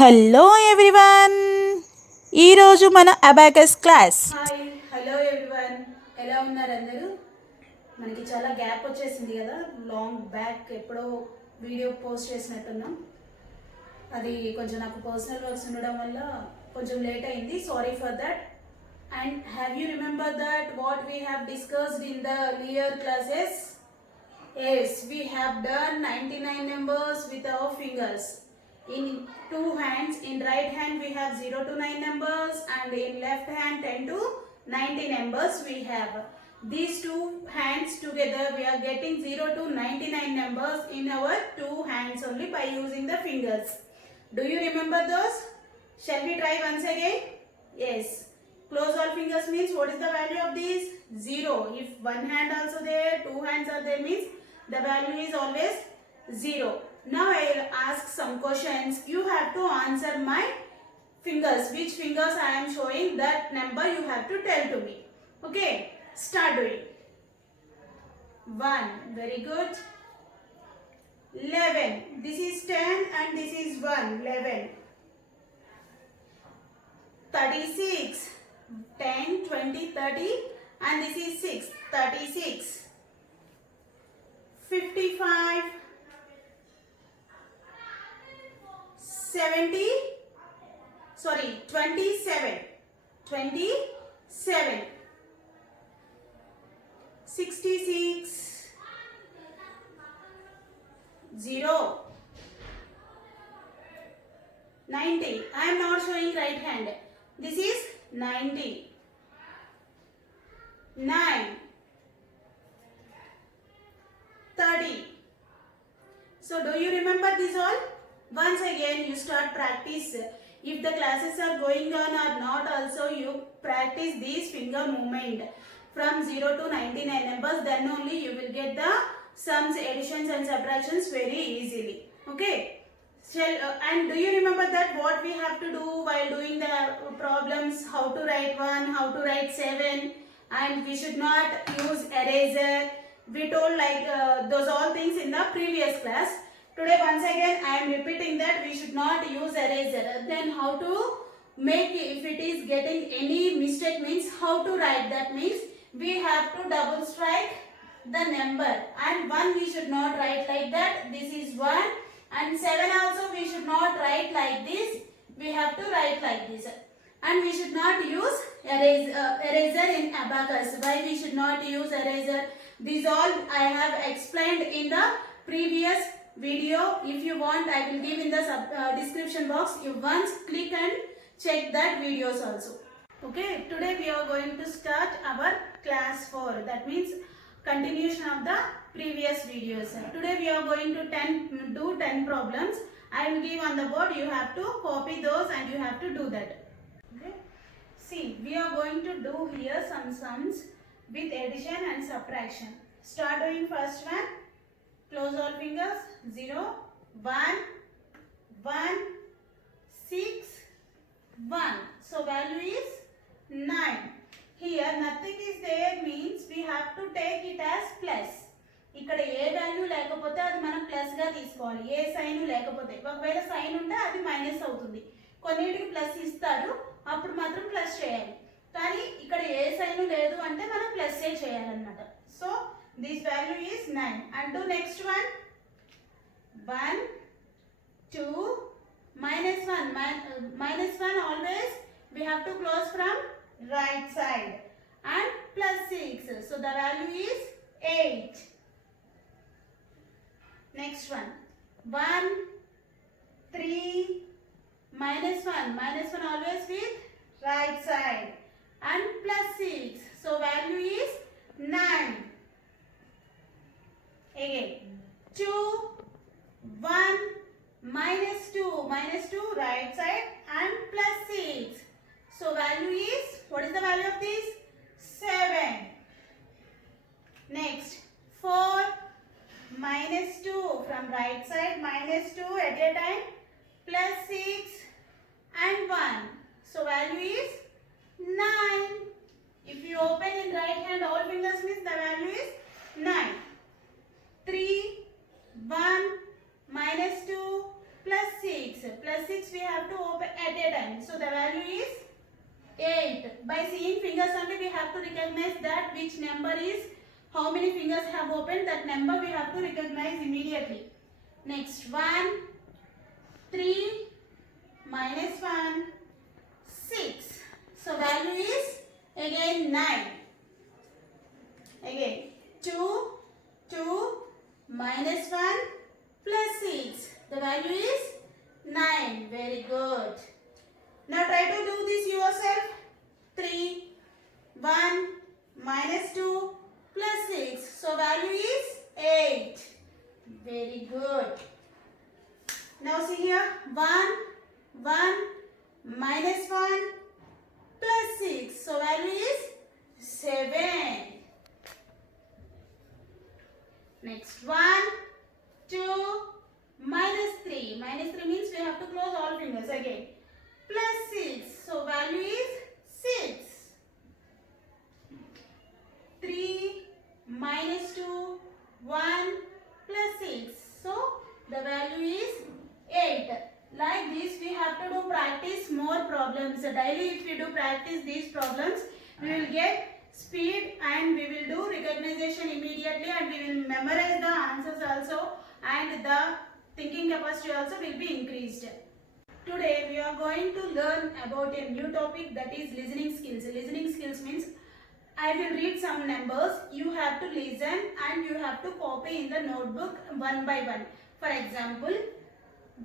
Hello everyone, ఈరోజు మన abacus class. Hi, hello everyone, ఎలా ఉన్నారు అందరూ? మనకి చాలా గ్యాప్ వచ్చేసింది కదా, లాంగ్ బ్యాక్ ఎప్పుడో వీడియో పోస్ట్ చేసినట్టున్నాం. అది కొంచెం నాకు పర్సనల్ వర్క్స్ ఉండడం వల్ల కొంచెం లేట్ అయింది, sorry for that. And have you remember that what we have discussed in the earlier classes? Yes, we have done 99 numbers with our fingers. In two hands, in right hand we have 0 to 9 numbers, and in left hand 10 to 90 numbers we have. These two hands together we are getting 0 to 99 numbers in our two hands only by using the fingers. Do you remember those? Shall we try once again? Yes. Close all fingers means what is the value of these? 0. If one hand also there, two hands are there means the value is always 0. Now I will ask some questions. You have to answer my fingers. Which fingers I am showing, that number you have to tell to me. Okay, start doing. 1, very good. 11, this is 10 and this is 1, 11. 36, 10, 20, 30 and this is 6, 36. 55, 27, 66, 0, 90. I am not showing right hand. This is 90. 9, 30. So do you remember this all? Once again you start practice. If the classes are going on or not also, you practice this finger movement from 0 to 99 numbers, then only you will get the sums, additions and subtractions very easily. Okay, and do you remember that what we have to do while doing the problems? How to write 1, how to write 7, and we should not use eraser. We told like those all things in the previous class. Today once again I am repeating that we should not use eraser. Then how to make, if it is getting any mistake means how to write, that means we have to double strike the number, and 1 we should not write like that, this is 1, and 7 also we should not write like this, we have to write like this. And we should not use eraser in abacus. Why we should not use eraser? These all I have explained in the previous video. If you want, I will give in the description box. You once click and check that videos also. Okay, today we are going to start our class 4. That means continuation of the previous videos. Today we are going to do 10 problems. I will give on the board. You have to copy those and you have to do that. Okay. See, we are going to do here some sums with addition and subtraction. Start doing first one. Close all fingers. 0, 1, 1, 6, 1. So value is 9. Here nothing is there means we have to take it as plus. ఇక్కడ ఏ value లేకపోతే అది మనం plus గా తీసుకోవాలి. ఏ sign లేకపోతే, ఒకవేళ sign ఉంటే అది మైనస్ అవుతుంది. కొన్నిటికి ప్లస్ ఇస్తారు, అప్పుడు మాత్రం ప్లస్ చేయాలి. కానీ ఇక్కడ ఏ సైన్ లేదు అంటే మనం ప్లస్ ఏ చేయాలన్నమాట. So this value is 9. And to next one. 1, 2, -1. -1 always we have to close from right side, and +6. So the value is 8. Next one. 1, 3, -1. -1 always with right side, and +6. So value is 9. Again. 2, 1, -2. -2 right side and +6. So value is, what is the value of this? 7. Next. 4, -2 from right side, -2 at a time, +6 and 1. So value is 9. If you open in right hand all fingers means the value is 9. 3, 1, -2 plus 6. Plus 6 we have to open at a time. So the value is 8. By seeing fingers only we have to recognize that which number is, how many fingers have opened, that number we have to recognize immediately. Next, 1, 3, minus 1, 6. So value is again 9. Again 2, 2, minus 1 plus 6. The value is 9. Very good. Now try to do this yourself. 3, 1, minus 2 plus 6. So value is 8. Very good. Now see here. 1, 1, minus 1 plus 6. So value is 7. Next, 1, 2, minus 3. Minus 3 means we have to close all fingers again. Plus 6. So value is 6. 3, minus 2, 1 plus 6. So the value is 8. Like this we have to do practice more problems. Daily if we do practice these problems, we will get speed and we will do recognition immediately, and we will memorize the answers also, and the thinking capacity also will be increased. Today we are going to learn about a new topic, that is listening skills. Listening skills means I will read some numbers, you have to listen and you have to copy in the notebook one by one. For example,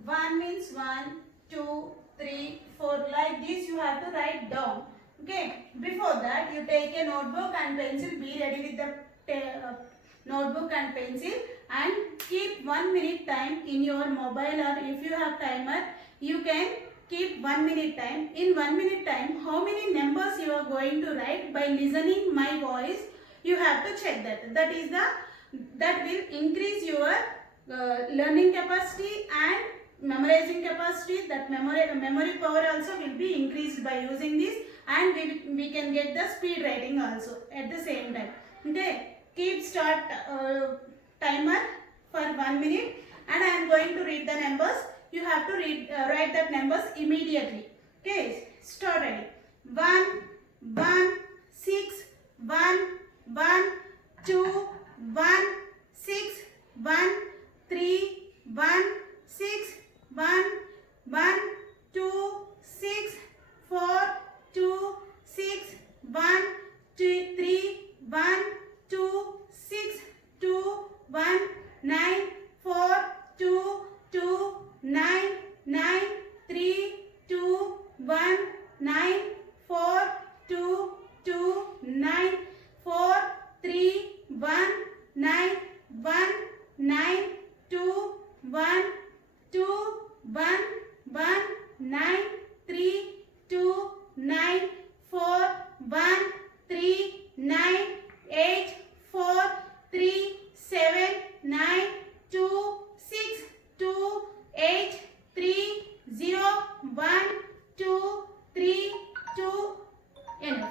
1 means 1, 2, 3, 4, like this you have to write down. Okay, before that you take a notebook and pencil, be ready with the notebook and pencil, and keep 1 minute time in your mobile, or if you have timer you can keep 1 minute time. In 1 minute time, how many numbers you are going to write by listening my voice, you have to check that. That will increase your learning capacity and memorizing capacity. That memory power also will be increased by using this, and we can get the speed writing also at the same time. Okay, keep start timer for 1 minute, and I am going to read the numbers. You have to write that numbers immediately. Okay, start ready. 1, 1, 6, 1, 1, 2, 1, 6, 1, 3, 1, 6, 1, 1, 2, 6, 4, 2, 6, 1, 2, 3, 1, 2, 6, 2, 1, 9, 4, 2, 2, 9, 9, 3, 2, 1, 9, 4, 2, 2, 9, 4, 3, 1, 9, 1, 9, 2, 1, 2, 1, 1, 9, 3, 2, 9, 4, 1, 3, 9, 8, 4, 3, 7, 9, 2, 6, 2, 8, 3, 0, 1, 2, 3, 2, enough.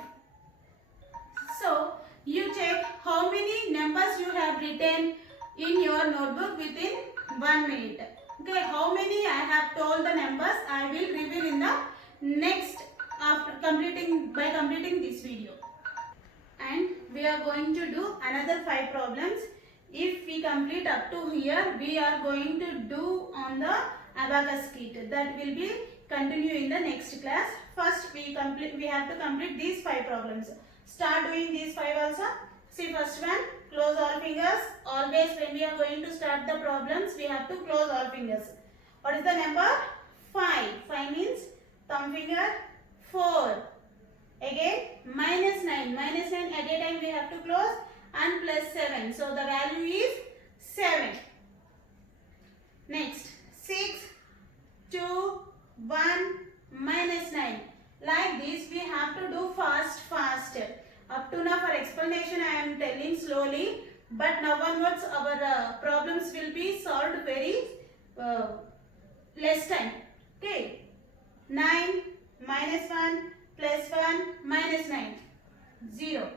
So, you check how many numbers you have written in your notebook within 1 minute. Okay, how many I have told the numbers, I will reveal in the next by completing this video. And we are going to do another 5 problems. If we complete up to here, we are going to do on the abacus kit. That will be continue in the next class. First we have to complete these 5 problems. Start doing these 5 also. See, first one, close all fingers. Always when we are going to start the problems, we have to close all fingers. What is the number? 5. 5 means thumb finger. 4. Again, minus 9. Minus 9 at a time we have to close, and plus 7. So the value is 7. Next, 6, 2, 1, minus 9. Like this we have to do fast. Up to now for explanation I am telling slowly, but now onwards our problems will be solved very less time. Okay. 9, minus 1, plus 1, minus 9. 0.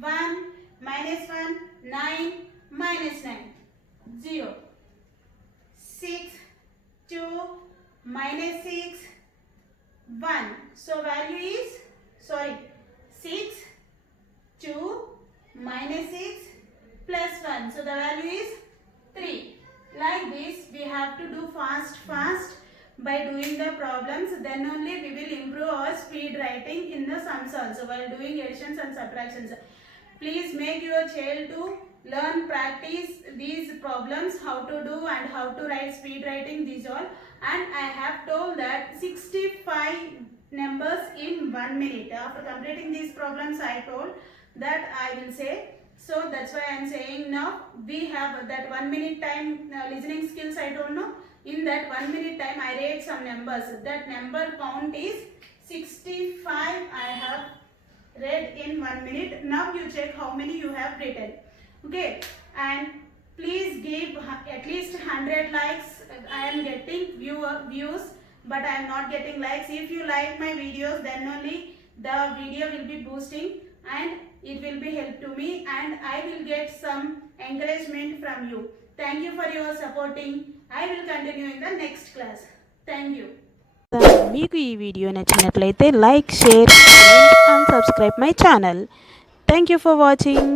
1, minus 1, 9, minus 9. 0. 6, 2, minus 6, 1. So value is, 6, 2, minus 6, plus 1. So the value is 3. Like this, we have to do fast by doing the problems. Then only we will improve our speed writing in the sums also while doing additions and subtractions. Please make your child to learn, practice these problems, how to do and how to write speed writing, these all. And I have told that 65 numbers in 1 minute. After completing these problems, I told that I will say. So that's why I am saying now we have that 1 minute time listening skills. I don't know. In that 1 minute time, I read some numbers. That number count is 65. I have read in 1 minute. Now you check how many you have written. Okay, and please give at least 100 likes. I am getting views, but I am not getting likes. If you like my videos, then only the video will be boosting and it will be help to me, and I will get some encouragement from you. Thank you for your supporting. I will continue in the next class. Thank you. మీకు ఈ video నచ్చినట్లయితే like, share, comment and subscribe my channel. Thank you for watching.